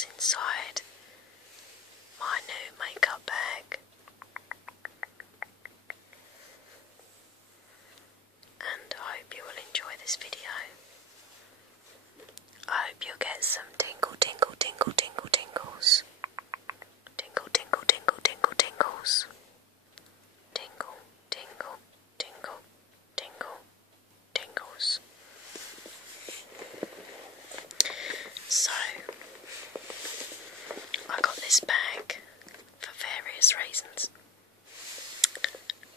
what's inside my new makeup bag. And I hope you will enjoy this video. I hope you'll get some tingles. Tingle, tingle, tingle, tingles. Tingle, tingle, tingle, tingle, tingles. So, I got this bag for various reasons.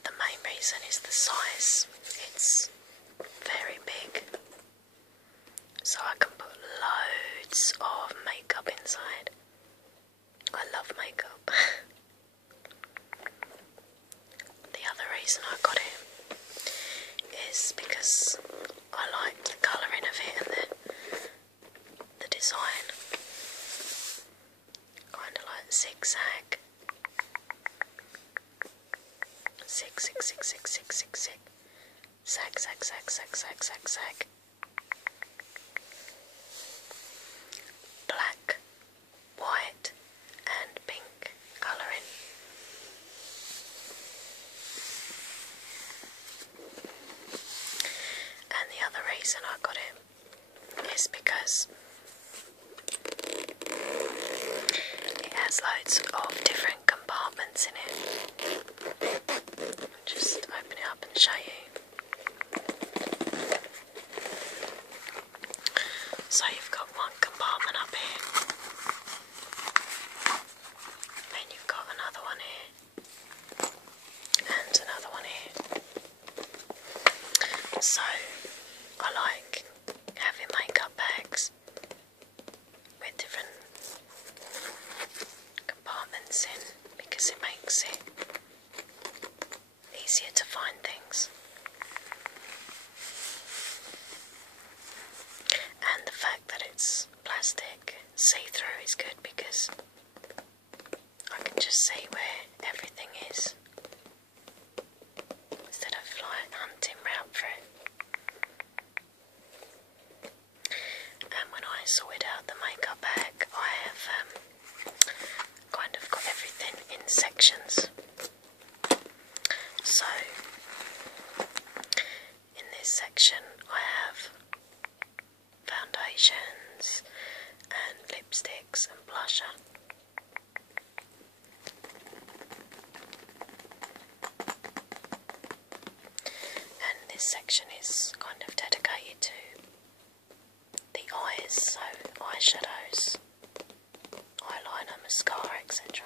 The main reason is the size. It's very big, so I can put loads of makeup inside. I love makeup. The other reason I got it is because I like the colouring of it and the design. Kind of like zigzag. Zig. Zag. Black, white and pink colouring. And the other reason I got it is because it has loads of different compartments in it. Just open it up and show you. So you've got one compartment up here, then you've got another one here, and another one here. So I like having makeup bags with different compartments in because it makes it easier to find things. And the fact that it's plastic see-through is good because I can just see where everything is instead of like hunting round for it. And when I sorted out the makeup bag, I have kind of got everything in sections. So in this section I have foundations and lipsticks and blusher. And this section is kind of dedicated to the eyes, so eyeshadows, eyeliner, mascara, etc.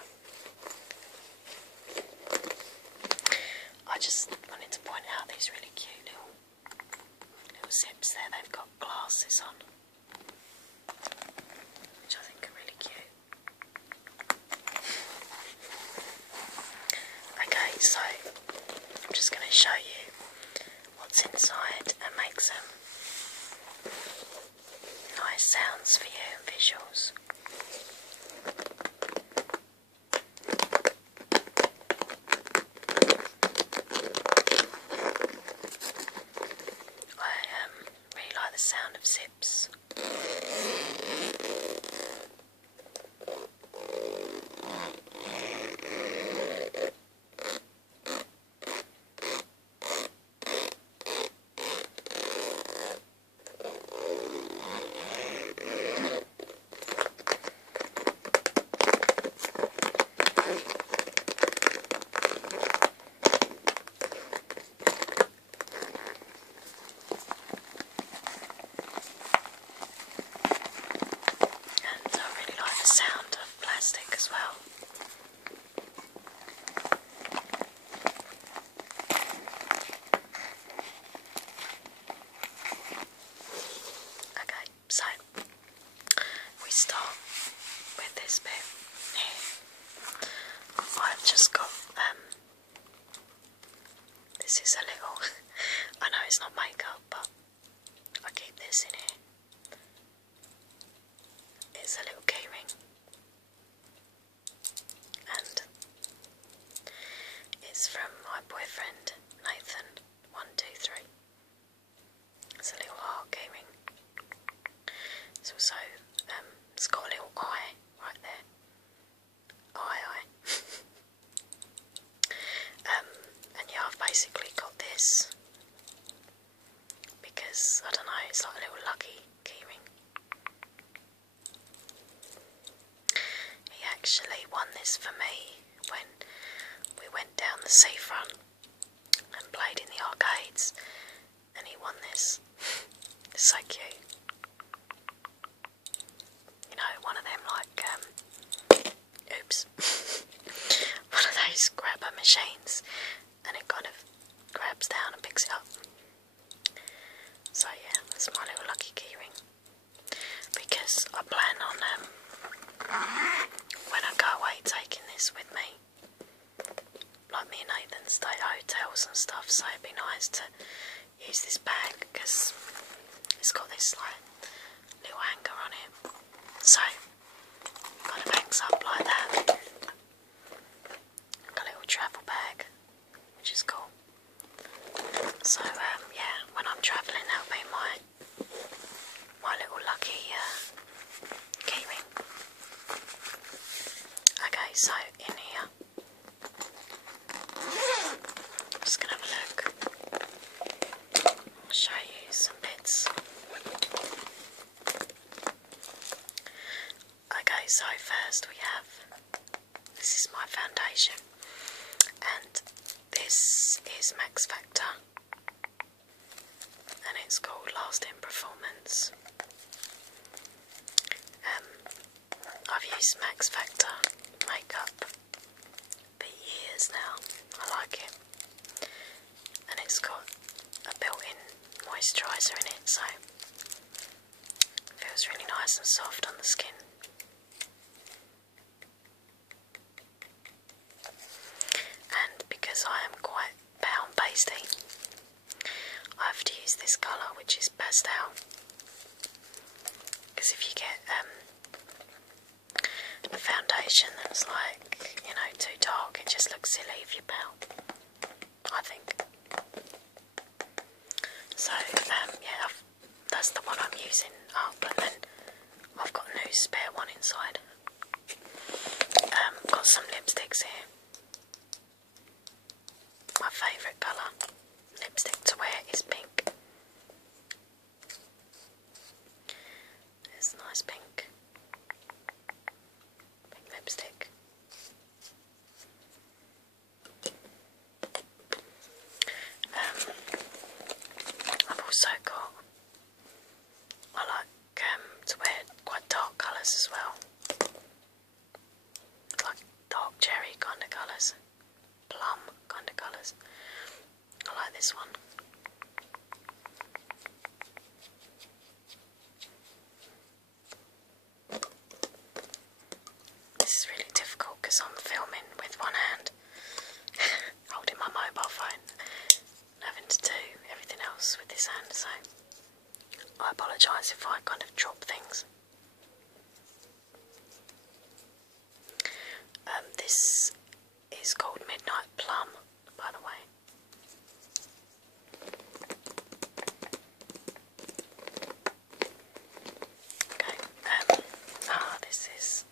I just wanted to point out these really cute little zips there. They've got glasses on, which I think are really cute. Okay, so I'm just going to show you what's inside and make some nice sounds for you and visuals. Really like the sound of zips. As well. Okay, so we start with this bit here. I've just got this is a little I know it's not makeup, but I keep this in here. It's a little keyring. And it's from my boyfriend Nathan123. It's a little heart keyring. It's also it's got a little eye actually won this for me when we went down the seafront and played in the arcades, and he won this. It's so cute. You know, one of them like, oops, one of those grabber machines, and it kind of grabs down and picks it up. So yeah, that's my little lucky keyring. Because I plan on, when I go away, taking this with me. Like me and Nathan stay at hotels and stuff, so it'd be nice to use this bag because it's got this like little hanger on it. So, kind of hangs up like that. Got a little travel bag, which is cool. So, yeah, when I'm travelling, that'll be my little lucky keyring. Okay, so in here, I'm just gonna have a look. I'll show you some bits. Okay, so first we have, this is my foundation, and this is Max Factor, and it's called Lasting Performance. I've used Max Factor makeup for years now. I like it, and it's got a built-in moisturiser in it, so it feels really nice and soft on the skin. And because I am quite pound pasty, I have to use this colour, which is pastel, because if you get a foundation that's like, you know, too dark, it just looks silly if you pout, I think. So, yeah, that's the one I'm using up, and then I've got a new spare one inside. Got some lipsticks here. My favourite colour lipstick to wear is pink. It's a nice pink lipstick. I've also got, I like to wear quite dark colours as well, like dark cherry kind of colours, plum kind of colours. I like this one. This is really difficult because I'm filming with one hand, holding my mobile phone, and having to do everything else with this hand, so I apologise if I kind of drop things. This is called Midnight Plum, by the way. Okay, this is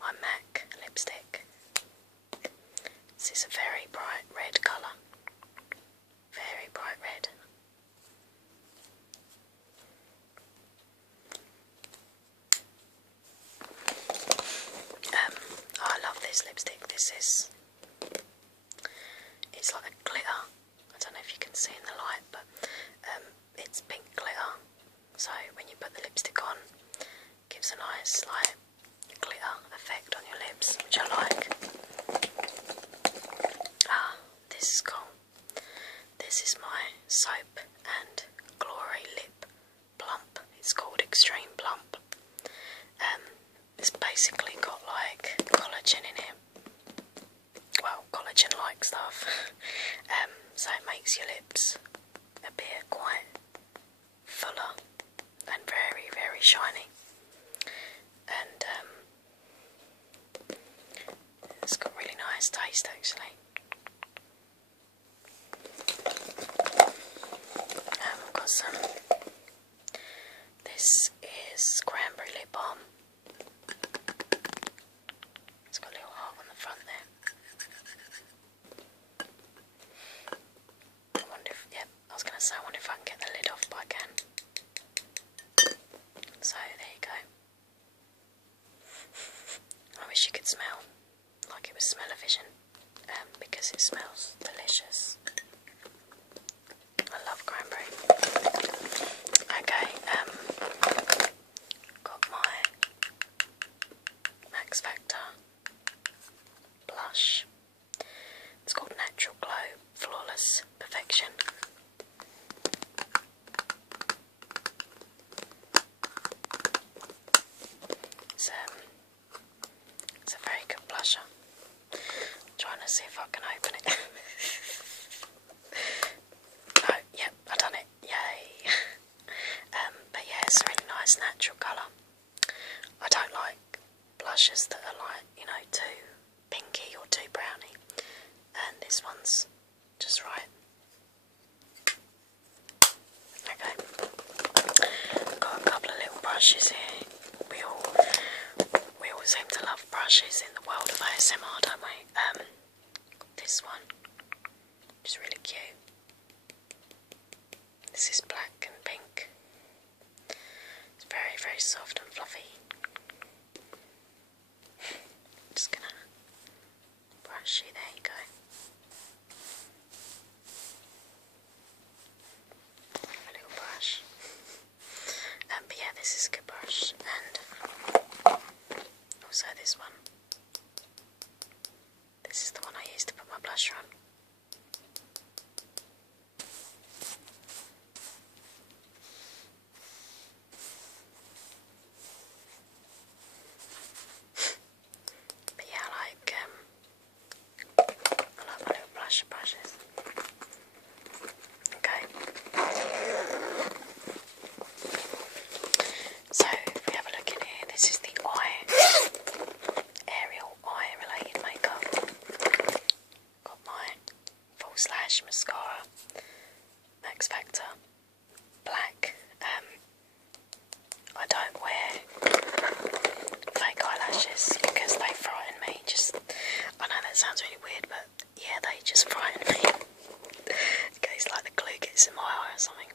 my MAC lipstick. This is a very bright red colour. Very bright red. I love this lipstick. This is, it's like a glitter. I don't know if you can see in the light, but it's pink glitter. So when you put the lipstick on, it gives a nice like glitter effect on your lips, which I like. This is cool. This is my Soap and Glory Lip Plump. It's called Extreme Plump. It's basically got like collagen in it. Well, collagen-like stuff. So it makes your lips appear quite fuller and very, very shiny. And it's got really nice taste actually. I've got some. This is Cranberry Lip Balm. It's got a little heart on the front there. I wonder if, yeah, I was going to say, I wonder if I can get the lid off, but I can. So there you go. I wish you could smell like it was smell-o-vision, because it smells delicious. I love cranberry. Okay, got my Max Factor blush. It's called Natural Glow Flawless Perfection. It's a very good blusher. I'm trying to see if I can open it. Oh, yep, I done it. Yay. But yeah, it's a really nice natural colour. I don't like blushes that are like, you know, too pinky or too browny. And this one's just right. Okay. Got a couple of little brushes here. We all seem to love brushes in the world of ASMR, don't we? This one, which is really cute. This is black and pink. It's very, very soft and fluffy. Just gonna brush you, there you go. A little brush. But yeah, this is a good brush, and also this one. This is the one I use to put my blusher on. But yeah, I like my little blusher brushes. Okay. So if we have a look in here, this is the Ariel eye related makeup. Got my Full Slash mascara, Max Factor black. I don't wear fake eyelashes because they frighten me. I know that sounds really weird, but yeah, they just frighten me. In case like the glue gets in my eye or something.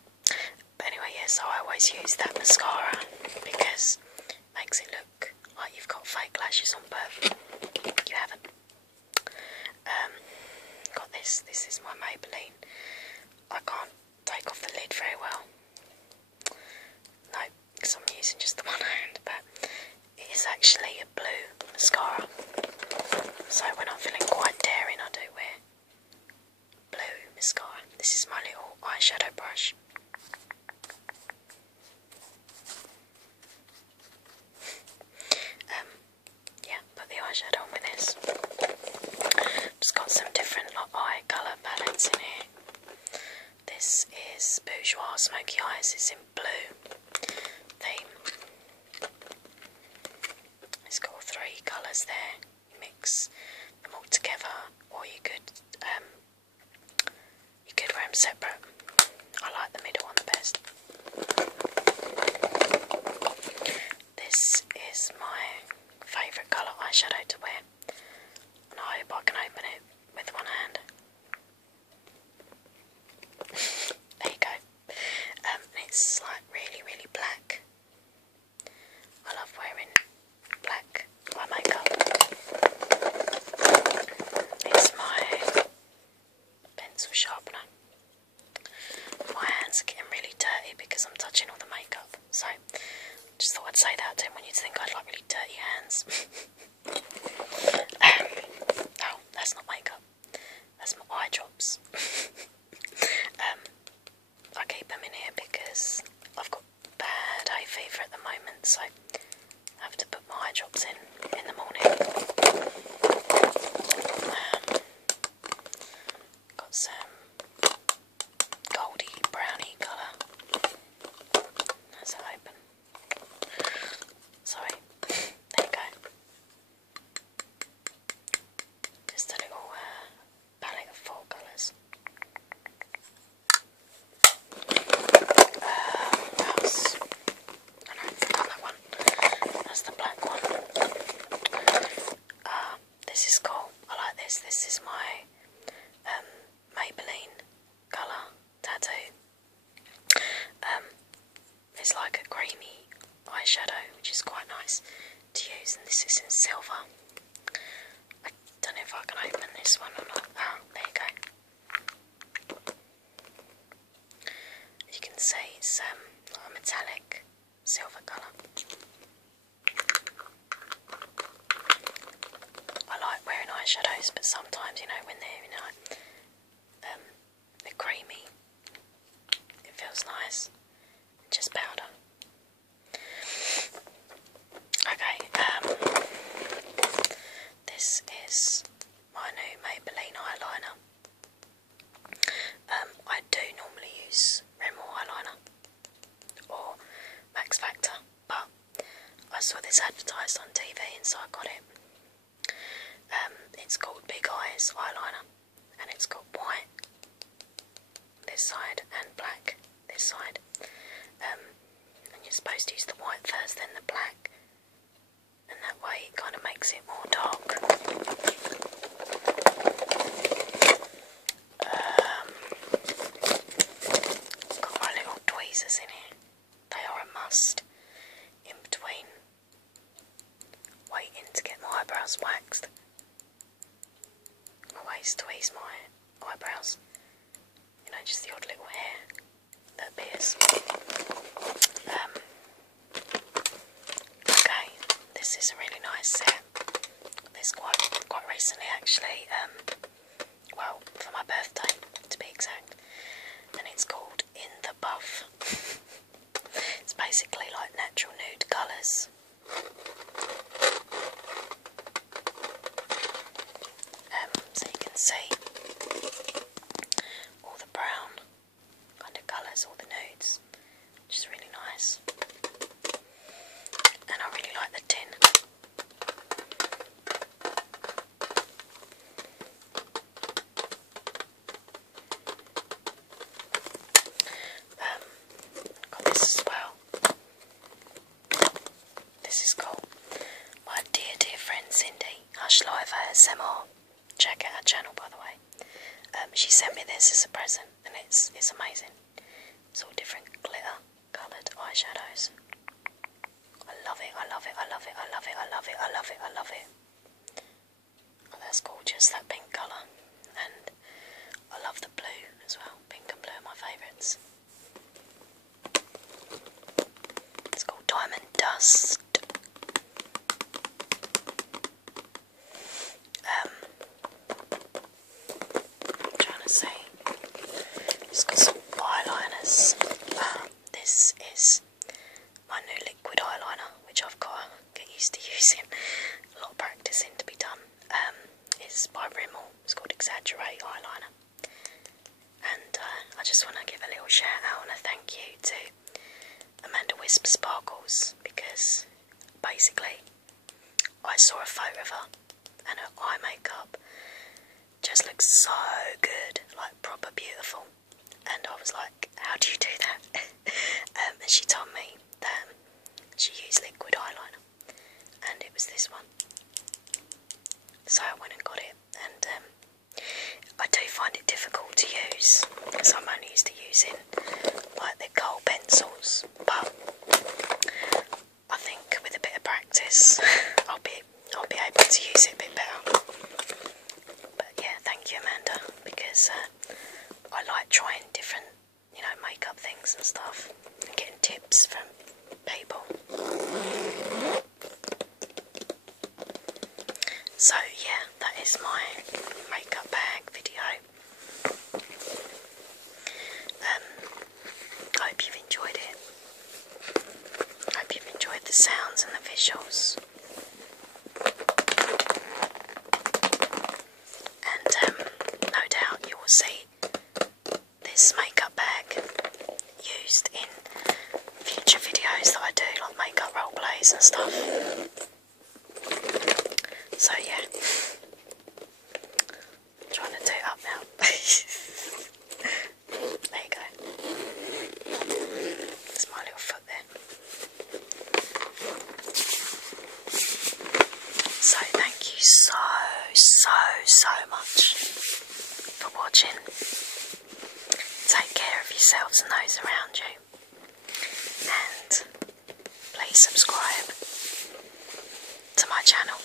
But anyway, yeah, so I always use that mascara because it makes it look like you've got fake lashes on, but you haven't. Got this. This is my Maybelline. I can't take off the lid very well. No, because I'm using just the one hand, but it is actually a blue mascara. So when I'm feeling quite daring, I do wear blue mascara. This is my little eyeshadow brush. Yeah, put the eyeshadow on with this. Just got some different eye colour palettes in here. This is Bourjois Smoky Eyes. It's in blue theme. It's got 3 colours there. You mix them all together, or you could wear them separate. I like the middle one the best. This is my favourite colour eyeshadow to wear, and I hope I can open it with one hand. There you go. And it's like really, really black. I love wearing black eye makeup. It's my pencil sharpener. My hands are getting really dirty because I'm touching all the makeup, so just thought I'd say that. I didn't want you to think I'd like really dirty hands. No, that's not makeup. That's my eye drops. I keep them in here because I've got bad hay fever at the moment, so I have to put my eye drops in the morning. Got some goldy browny colour. That's it open. Sorry. There you go. Just a little palette of 4 colours. Mouse. Oh no, not that one. That's the black one. This is cool. I like this. This is my Maybelline colour tattoo. It's like a creamy eyeshadow, which is quite nice to use, and this is in silver. I can open this one or not. Oh, there you go. As you can see, it's a metallic silver colour. I like wearing eyeshadows, but sometimes, you know, when they're, you know, they're creamy, it feels nice. Just powder. Okay, this is my new Maybelline eyeliner. I do normally use Rimmel eyeliner or Max Factor, but I saw this advertised on TV and so I got it. It's called Big Eyes eyeliner, and it's got white this side and black this side. And you're supposed to use the white first, then the black, and that way it kind of makes it more dark. Got my little tweezers in here. They are a must in between waiting to get my eyebrows waxed. I always tweeze my eyebrows, you know, just the odd little hair that appears. Okay, this is a really nice set. This quite recently actually, well, for my birthday to be exact, and it's called In the Buff. It's basically like natural nude colours. So you can see all the brown kind of colours, all the nudes, which is really nice. And I really like the tin. Got this as well. This is cool. My dear friend Cindy, Hush Live ASMR. Check out her channel, by the way. She sent me this as a present, and it's amazing. It's all different glitter coloured eyeshadows. I love it, I love it, I love it, I love it, I love it, I love it, I love it. Oh, that's gorgeous, that pink colour. And I love the blue as well. Pink and blue are my favourites. It's called Diamond Dust. I'm trying to say, it's got some eyeliners. This is my new liquid eyeliner, which I've got to get used to using. A lot of practicing to be done. It's by Rimmel. It's called Exaggerate eyeliner. And I just want to give a little shout out and a thank you to Amanda Wisp Sparkles, because basically I saw a photo of her and her eye makeup just looks so good, like proper beautiful, and I was like, how do you do that? And she told me that she used liquid eyeliner, and it was this one, so I went and got it. And I do find it difficult to use because I'm only used to using like the kohl pencils, but I think with a bit of practice I'll be able to use it a bit better. But yeah, thank you Amanda, because I like trying different, you know, makeup things and stuff and getting tips from people. So yeah, that is my makeup bag video. I hope you've enjoyed it. I hope you've enjoyed the sounds and the visuals. And no doubt you will see this makeup bag used in future videos that I do, like makeup role plays and stuff. So yeah, I'm trying to do it up now. There you go. There's my little foot there. So thank you so much for watching. Take care of yourselves and those around you. And please subscribe to my channel.